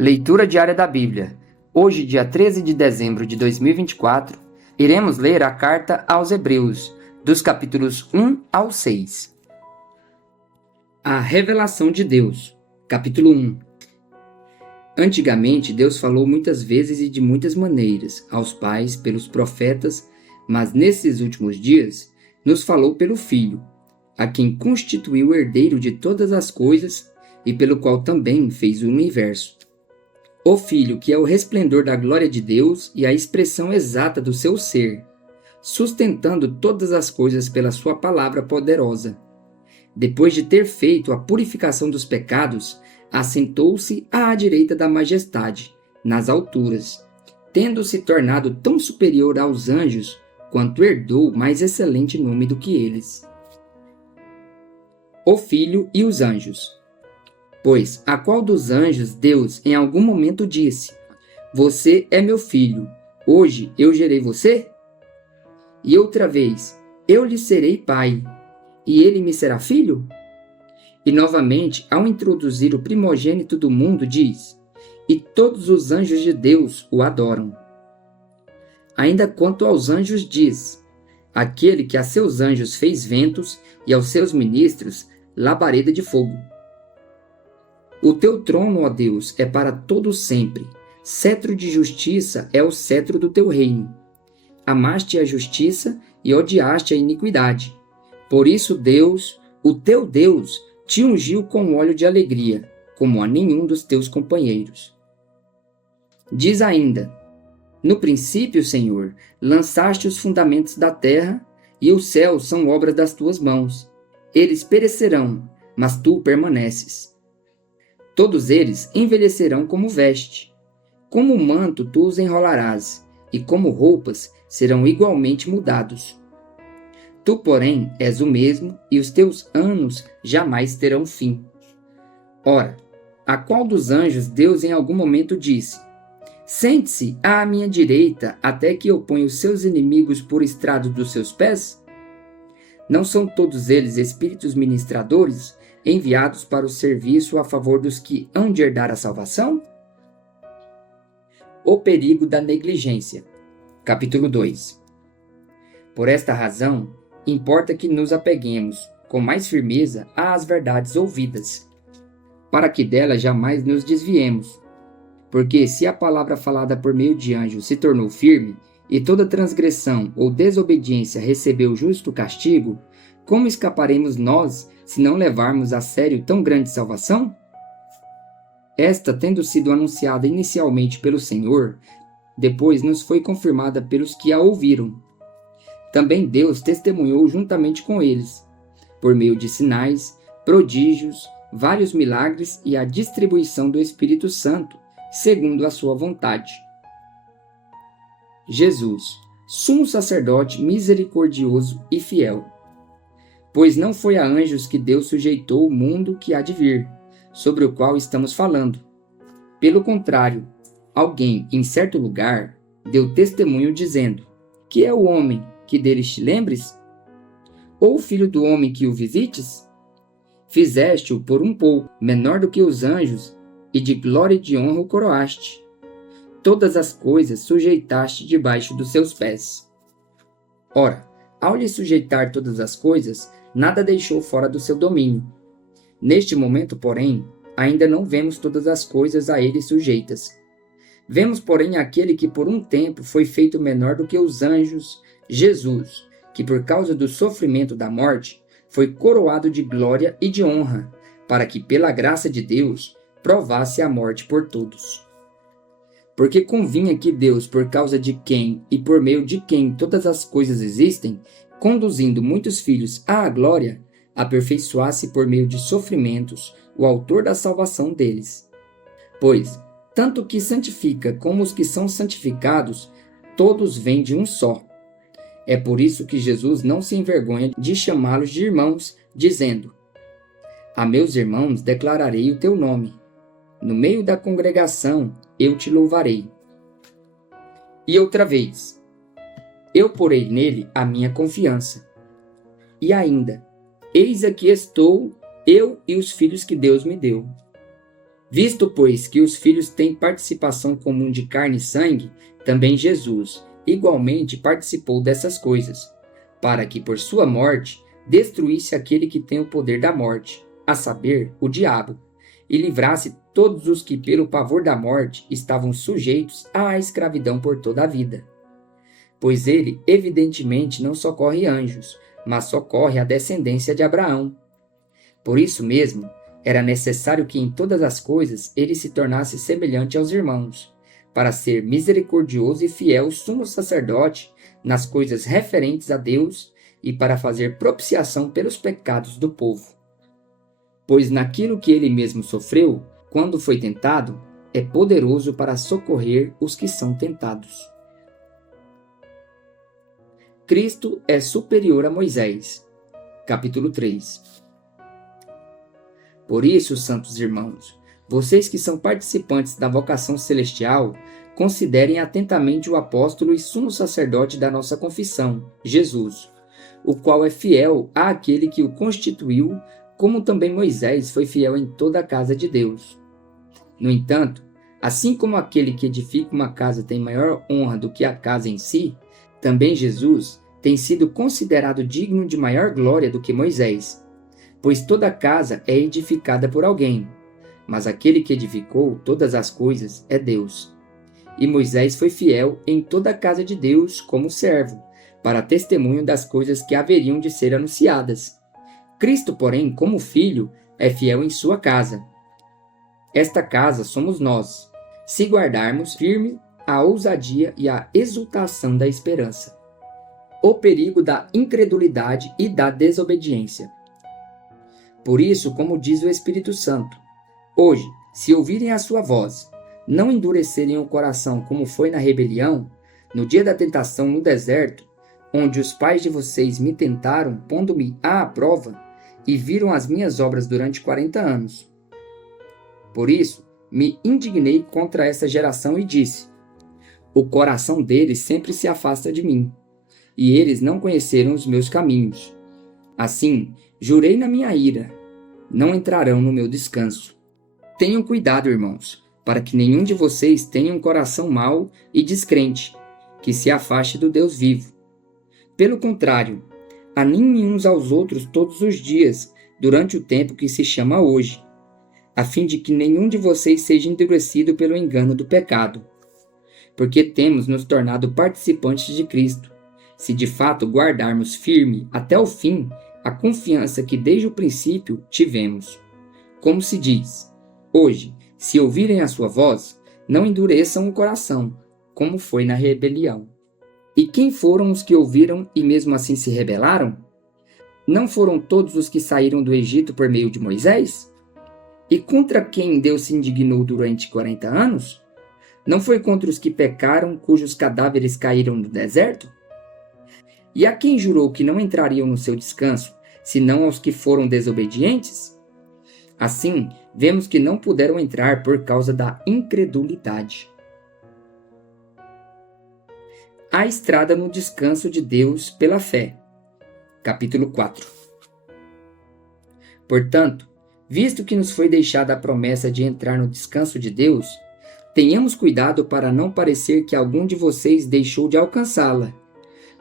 Leitura diária da Bíblia. Hoje, dia 13 de dezembro de 2024, iremos ler a carta aos Hebreus, dos capítulos 1 ao 6. A revelação de Deus, capítulo 1. Antigamente, Deus falou muitas vezes e de muitas maneiras aos pais pelos profetas, mas nesses últimos dias nos falou pelo Filho, a quem constituiu o herdeiro de todas as coisas e pelo qual também fez o universo. O Filho, que é o resplendor da glória de Deus e a expressão exata do seu ser, sustentando todas as coisas pela sua palavra poderosa. Depois de ter feito a purificação dos pecados, assentou-se à direita da majestade, nas alturas, tendo se tornado tão superior aos anjos, quanto herdou mais excelente nome do que eles. O Filho e os anjos. Pois a qual dos anjos Deus em algum momento disse: Você é meu filho, hoje eu gerei você? E outra vez, eu lhe serei pai, e ele me será filho? E novamente, ao introduzir o primogênito do mundo, diz: E todos os anjos de Deus o adoram. Ainda quanto aos anjos diz: Aquele que a seus anjos fez ventos e aos seus ministros labareda de fogo. O teu trono, ó Deus, é para todo sempre. Cetro de justiça é o cetro do teu reino. Amaste a justiça e odiaste a iniquidade. Por isso Deus, o teu Deus, te ungiu com óleo de alegria, como a nenhum dos teus companheiros. Diz ainda: No princípio, Senhor, lançaste os fundamentos da terra, e os céus são obra das tuas mãos. Eles perecerão, mas tu permaneces. Todos eles envelhecerão como veste. Como manto tu os enrolarás, e como roupas serão igualmente mudados. Tu, porém, és o mesmo, e os teus anos jamais terão fim. Ora, a qual dos anjos Deus em algum momento disse: Sente-se à minha direita, até que eu ponha os seus inimigos por estrado dos seus pés? Não são todos eles espíritos ministradores, enviados para o serviço a favor dos que hão de herdar a salvação? O perigo da negligência. Capítulo 2. Por esta razão, importa que nos apeguemos com mais firmeza às verdades ouvidas, para que delas jamais nos desviemos. Porque se a palavra falada por meio de anjos se tornou firme, e toda transgressão ou desobediência recebeu justo castigo, como escaparemos nós se não levarmos a sério tão grande salvação? Esta, tendo sido anunciada inicialmente pelo Senhor, depois nos foi confirmada pelos que a ouviram. Também Deus testemunhou juntamente com eles, por meio de sinais, prodígios, vários milagres e a distribuição do Espírito Santo, segundo a sua vontade. Jesus, sumo sacerdote misericordioso e fiel. Pois não foi a anjos que Deus sujeitou o mundo que há de vir, sobre o qual estamos falando. Pelo contrário, alguém, em certo lugar, deu testemunho dizendo: Que é o homem que deles te lembres? Ou o filho do homem que o visites? Fizeste-o por um pouco menor do que os anjos, e de glória e de honra o coroaste. Todas as coisas sujeitaste debaixo dos seus pés. Ora, ao lhe sujeitar todas as coisas, nada deixou fora do seu domínio. Neste momento, porém, ainda não vemos todas as coisas a ele sujeitas. Vemos, porém, aquele que por um tempo foi feito menor do que os anjos, Jesus, que por causa do sofrimento da morte, foi coroado de glória e de honra, para que, pela graça de Deus, provasse a morte por todos. Porque convinha que Deus, por causa de quem e por meio de quem todas as coisas existem, conduzindo muitos filhos à glória, aperfeiçoasse por meio de sofrimentos o autor da salvação deles. Pois, tanto o que santifica como os que são santificados, todos vêm de um só. É por isso que Jesus não se envergonha de chamá-los de irmãos, dizendo: A meus irmãos declararei o teu nome. No meio da congregação eu te louvarei. E outra vez: Eu porei nele a minha confiança. E ainda: Eis aqui estou, eu e os filhos que Deus me deu. Visto, pois, que os filhos têm participação comum de carne e sangue, também Jesus igualmente participou dessas coisas, para que por sua morte destruísse aquele que tem o poder da morte, a saber, o diabo, e livrasse todos os que pelo pavor da morte estavam sujeitos à escravidão por toda a vida. Pois ele, evidentemente, não socorre anjos, mas socorre a descendência de Abraão. Por isso mesmo, era necessário que em todas as coisas ele se tornasse semelhante aos irmãos, para ser misericordioso e fiel sumo sacerdote nas coisas referentes a Deus e para fazer propiciação pelos pecados do povo. Pois naquilo que ele mesmo sofreu, quando foi tentado, é poderoso para socorrer os que são tentados. Cristo é superior a Moisés. Capítulo 3. Por isso, santos irmãos, vocês que são participantes da vocação celestial, considerem atentamente o apóstolo e sumo sacerdote da nossa confissão, Jesus, o qual é fiel àquele que o constituiu, como também Moisés foi fiel em toda a casa de Deus. No entanto, assim como aquele que edifica uma casa tem maior honra do que a casa em si, também Jesus tem sido considerado digno de maior glória do que Moisés, pois toda casa é edificada por alguém, mas aquele que edificou todas as coisas é Deus. E Moisés foi fiel em toda a casa de Deus como servo, para testemunho das coisas que haveriam de ser anunciadas. Cristo, porém, como filho, é fiel em sua casa. Esta casa somos nós, se guardarmos firme a ousadia e a exultação da esperança. O perigo da incredulidade e da desobediência. Por isso, como diz o Espírito Santo, hoje, se ouvirem a sua voz, não endurecerem o coração como foi na rebelião, no dia da tentação no deserto, onde os pais de vocês me tentaram, pondo-me à prova, e viram as minhas obras durante 40 anos. Por isso, me indignei contra essa geração e disse: o coração deles sempre se afasta de mim, e eles não conheceram os meus caminhos. Assim, jurei na minha ira, não entrarão no meu descanso. Tenham cuidado, irmãos, para que nenhum de vocês tenha um coração mau e descrente, que se afaste do Deus vivo. Pelo contrário, animem uns aos outros todos os dias, durante o tempo que se chama hoje, a fim de que nenhum de vocês seja endurecido pelo engano do pecado. Porque temos nos tornado participantes de Cristo, se de fato guardarmos firme até o fim a confiança que desde o princípio tivemos. Como se diz, hoje, se ouvirem a sua voz, não endureçam o coração, como foi na rebelião. E quem foram os que ouviram e mesmo assim se rebelaram? Não foram todos os que saíram do Egito por meio de Moisés? E contra quem Deus se indignou durante 40 anos? Não foi contra os que pecaram, cujos cadáveres caíram no deserto? E a quem jurou que não entrariam no seu descanso, senão aos que foram desobedientes? Assim, vemos que não puderam entrar por causa da incredulidade. A estrada no descanso de Deus pela fé. Capítulo 4. Portanto, visto que nos foi deixada a promessa de entrar no descanso de Deus, tenhamos cuidado para não parecer que algum de vocês deixou de alcançá-la,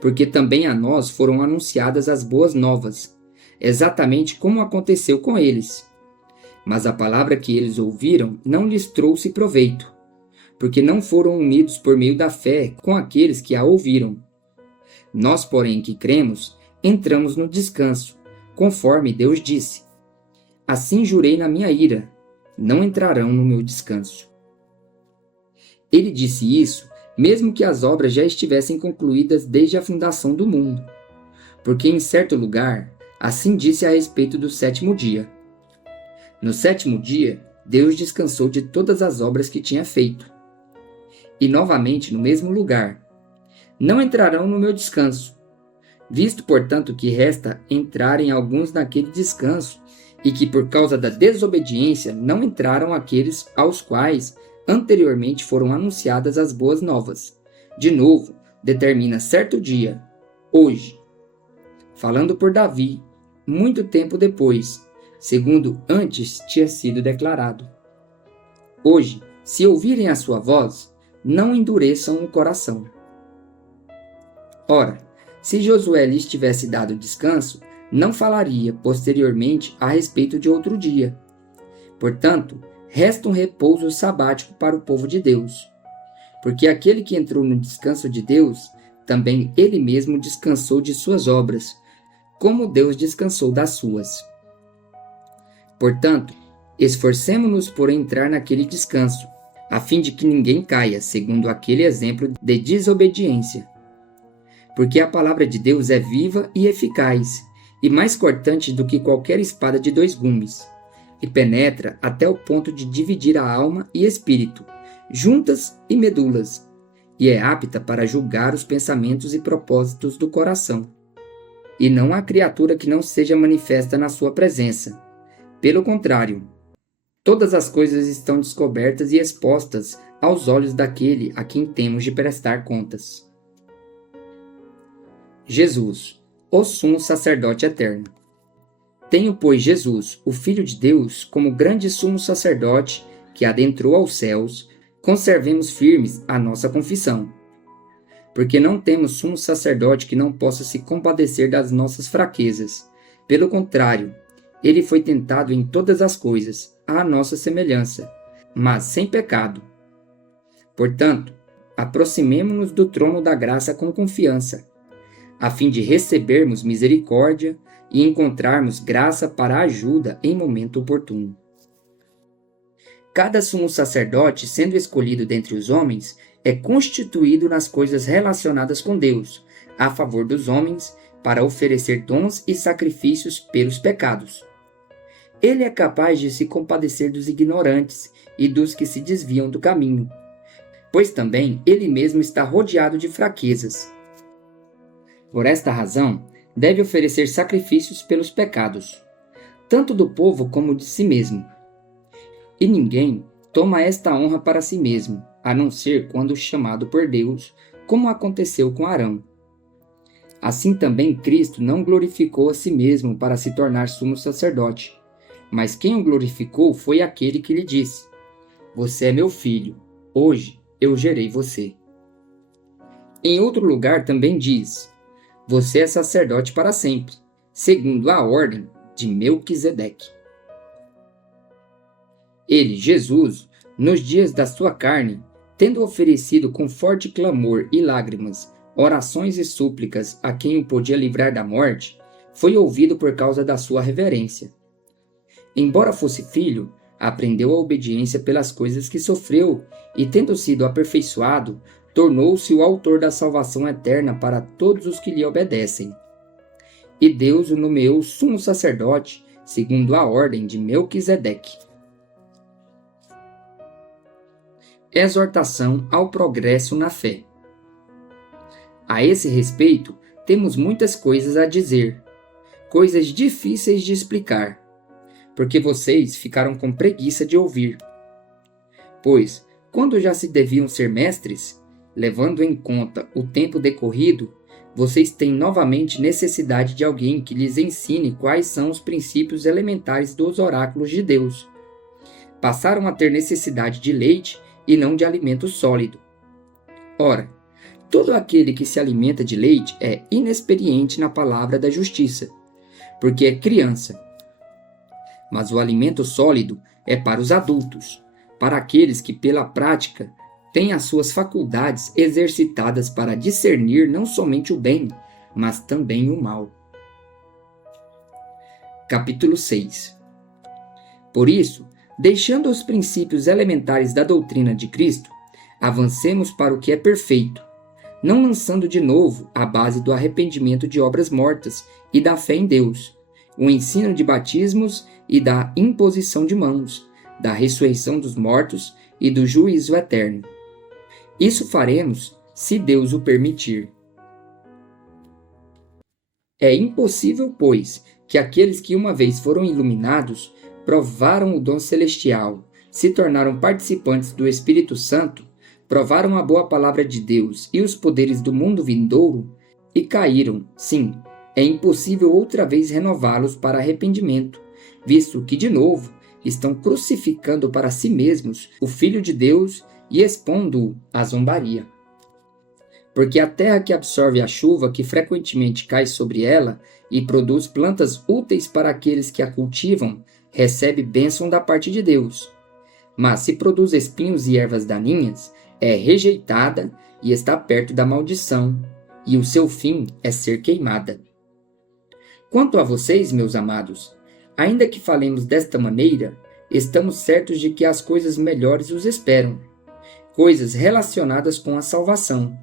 porque também a nós foram anunciadas as boas novas, exatamente como aconteceu com eles. Mas a palavra que eles ouviram não lhes trouxe proveito, porque não foram unidos por meio da fé com aqueles que a ouviram. Nós, porém, que cremos, entramos no descanso, conforme Deus disse: assim jurei na minha ira, não entrarão no meu descanso. Ele disse isso, mesmo que as obras já estivessem concluídas desde a fundação do mundo. Porque em certo lugar, assim disse a respeito do sétimo dia. No sétimo dia, Deus descansou de todas as obras que tinha feito. E novamente no mesmo lugar: não entrarão no meu descanso. Visto, portanto, que resta entrarem alguns naquele descanso, e que por causa da desobediência não entraram aqueles aos quais anteriormente foram anunciadas as boas novas. De novo, determina certo dia, hoje, falando por Davi, muito tempo depois, segundo antes tinha sido declarado. Hoje, se ouvirem a sua voz, não endureçam o coração. Ora, se Josué lhes tivesse dado descanso, não falaria posteriormente a respeito de outro dia. Portanto, resta um repouso sabático para o povo de Deus. Porque aquele que entrou no descanso de Deus, também ele mesmo descansou de suas obras, como Deus descansou das suas. Portanto, esforcemo-nos por entrar naquele descanso, a fim de que ninguém caia, segundo aquele exemplo de desobediência. Porque a palavra de Deus é viva e eficaz, e mais cortante do que qualquer espada de 2 gumes, e penetra até o ponto de dividir a alma e espírito, juntas e medulas, e é apta para julgar os pensamentos e propósitos do coração. E não há criatura que não seja manifesta na sua presença. Pelo contrário, todas as coisas estão descobertas e expostas aos olhos daquele a quem temos de prestar contas. Jesus, o sumo sacerdote eterno. Tenho, pois, Jesus, o Filho de Deus, como grande sumo sacerdote que adentrou aos céus, conservemos firmes a nossa confissão. Porque não temos sumo sacerdote que não possa se compadecer das nossas fraquezas. Pelo contrário, ele foi tentado em todas as coisas, à nossa semelhança, mas sem pecado. Portanto, aproximemo-nos do trono da graça com confiança, a fim de recebermos misericórdia e encontrarmos graça para a ajuda em momento oportuno. Cada sumo sacerdote, sendo escolhido dentre os homens, é constituído nas coisas relacionadas com Deus, a favor dos homens, para oferecer dons e sacrifícios pelos pecados. Ele é capaz de se compadecer dos ignorantes e dos que se desviam do caminho, pois também ele mesmo está rodeado de fraquezas. Por esta razão, deve oferecer sacrifícios pelos pecados, tanto do povo como de si mesmo. E ninguém toma esta honra para si mesmo, a não ser quando chamado por Deus, como aconteceu com Arão. Assim também Cristo não glorificou a si mesmo para se tornar sumo sacerdote, mas quem o glorificou foi aquele que lhe disse: Você é meu filho, hoje eu gerei você. Em outro lugar também diz: Você é sacerdote para sempre, segundo a ordem de Melquisedeque. Ele, Jesus, nos dias da sua carne, tendo oferecido com forte clamor e lágrimas, orações e súplicas a quem o podia livrar da morte, foi ouvido por causa da sua reverência. Embora fosse filho, aprendeu a obediência pelas coisas que sofreu e, tendo sido aperfeiçoado, tornou-se o autor da salvação eterna para todos os que lhe obedecem. E Deus o nomeou sumo sacerdote, segundo a ordem de Melquisedeque. Exortação ao progresso na fé. A esse respeito, temos muitas coisas a dizer, coisas difíceis de explicar, porque vocês ficaram com preguiça de ouvir. Pois, quando já se deviam ser mestres, levando em conta o tempo decorrido, vocês têm novamente necessidade de alguém que lhes ensine quais são os princípios elementares dos oráculos de Deus. Passaram a ter necessidade de leite e não de alimento sólido. Ora, todo aquele que se alimenta de leite é inexperiente na palavra da justiça, porque é criança. Mas o alimento sólido é para os adultos, para aqueles que, pela prática, têm as suas faculdades exercitadas para discernir não somente o bem, mas também o mal. Capítulo 6. Por isso, deixando os princípios elementares da doutrina de Cristo, avancemos para o que é perfeito, não lançando de novo a base do arrependimento de obras mortas e da fé em Deus, o ensino de batismos e da imposição de mãos, da ressurreição dos mortos e do juízo eterno. Isso faremos se Deus o permitir. É impossível, pois, que aqueles que uma vez foram iluminados, provaram o dom celestial, se tornaram participantes do Espírito Santo, provaram a boa palavra de Deus e os poderes do mundo vindouro, e caíram, sim, é impossível outra vez renová-los para arrependimento, visto que, de novo, estão crucificando para si mesmos o Filho de Deus e expondo-o à zombaria. Porque a terra que absorve a chuva que frequentemente cai sobre ela e produz plantas úteis para aqueles que a cultivam, recebe bênção da parte de Deus. Mas se produz espinhos e ervas daninhas, é rejeitada e está perto da maldição, e o seu fim é ser queimada. Quanto a vocês, meus amados, ainda que falemos desta maneira, estamos certos de que as coisas melhores os esperam, coisas relacionadas com a salvação.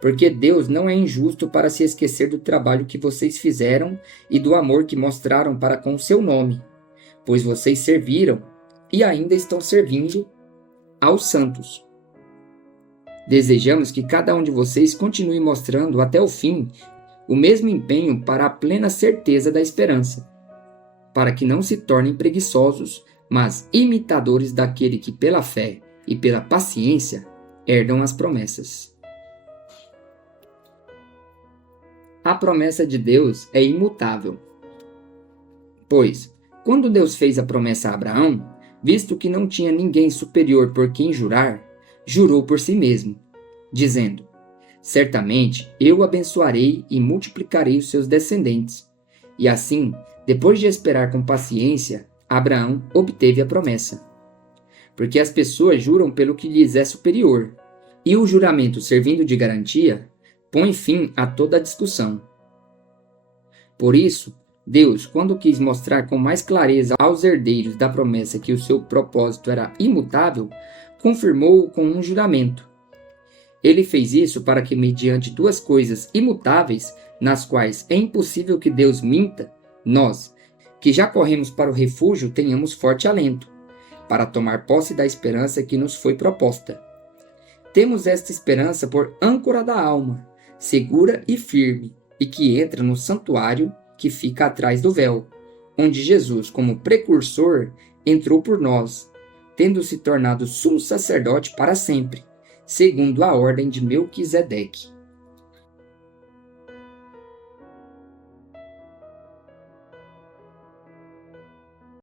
Porque Deus não é injusto para se esquecer do trabalho que vocês fizeram e do amor que mostraram para com o seu nome, pois vocês serviram e ainda estão servindo aos santos. Desejamos que cada um de vocês continue mostrando até o fim o mesmo empenho para a plena certeza da esperança, para que não se tornem preguiçosos, mas imitadores daquele que pela fé e pela paciência herdam as promessas. A promessa de Deus é imutável. Pois, quando Deus fez a promessa a Abraão, visto que não tinha ninguém superior por quem jurar, jurou por si mesmo, dizendo: certamente eu abençoarei e multiplicarei os seus descendentes. E assim, depois de esperar com paciência, Abraão obteve a promessa. Porque as pessoas juram pelo que lhes é superior, e o juramento, servindo de garantia, põe fim a toda a discussão. Por isso, Deus, quando quis mostrar com mais clareza aos herdeiros da promessa que o seu propósito era imutável, confirmou-o com um juramento. Ele fez isso para que, mediante duas coisas imutáveis, nas quais é impossível que Deus minta, nós, que já corremos para o refúgio, tenhamos forte alento, para tomar posse da esperança que nos foi proposta. Temos esta esperança por âncora da alma, segura e firme, e que entra no santuário que fica atrás do véu, onde Jesus, como precursor, entrou por nós, tendo se tornado sumo sacerdote para sempre, segundo a ordem de Melquisedeque.